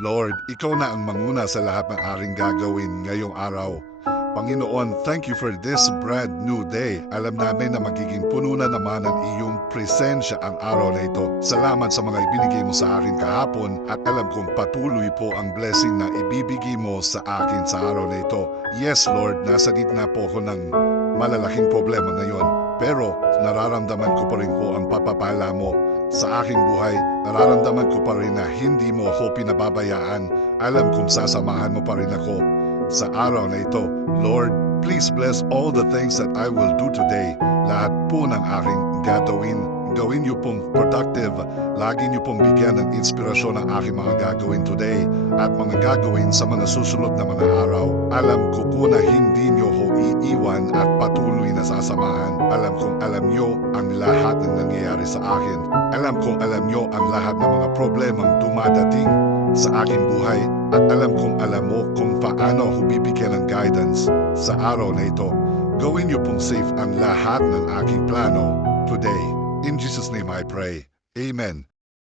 Lord, ikaw na ang manguna sa lahat ng aking gagawin ngayong araw. Panginoon, thank you for this brand new day. Alam namin na magiging puno na naman ang iyong presensya ang araw na ito. Salamat sa mga ibinigay mo sa akin kahapon at alam kong patuloy po ang blessing na ibibigay mo sa akin sa araw na ito. Yes, Lord, nasa gitna po ako ng malalaking problema ngayon. Pero nararamdaman ko pa rin po ang papapala mo sa aking buhay. Nararamdaman ko pa rin na hindi mo ako pinababayaan. Alam kong sasamahan mo pa rin ako sa araw na ito. Lord, please bless all the things that I will do today. Lahat po ng aking gagawin, gawin niyo pong productive. Lagi niyo pong bigyan ng inspirasyon ang aking mga gagawin today at mga gagawin sa mga susunod na mga araw. Alam ko po na hindi niyo ako iiwan at patuloy na sasamahan. Alam kong alam niyo ang lahat ng nangyayari sa akin. Alam kong alam niyo ang lahat ng mga problemang dumadating sa aking buhay at alam kong alam mo kung paano ako bibigyan ng guidance sa araw na ito. Gawin niyo pong safe ang lahat ng aking plano today. In Jesus' name I pray. Amen.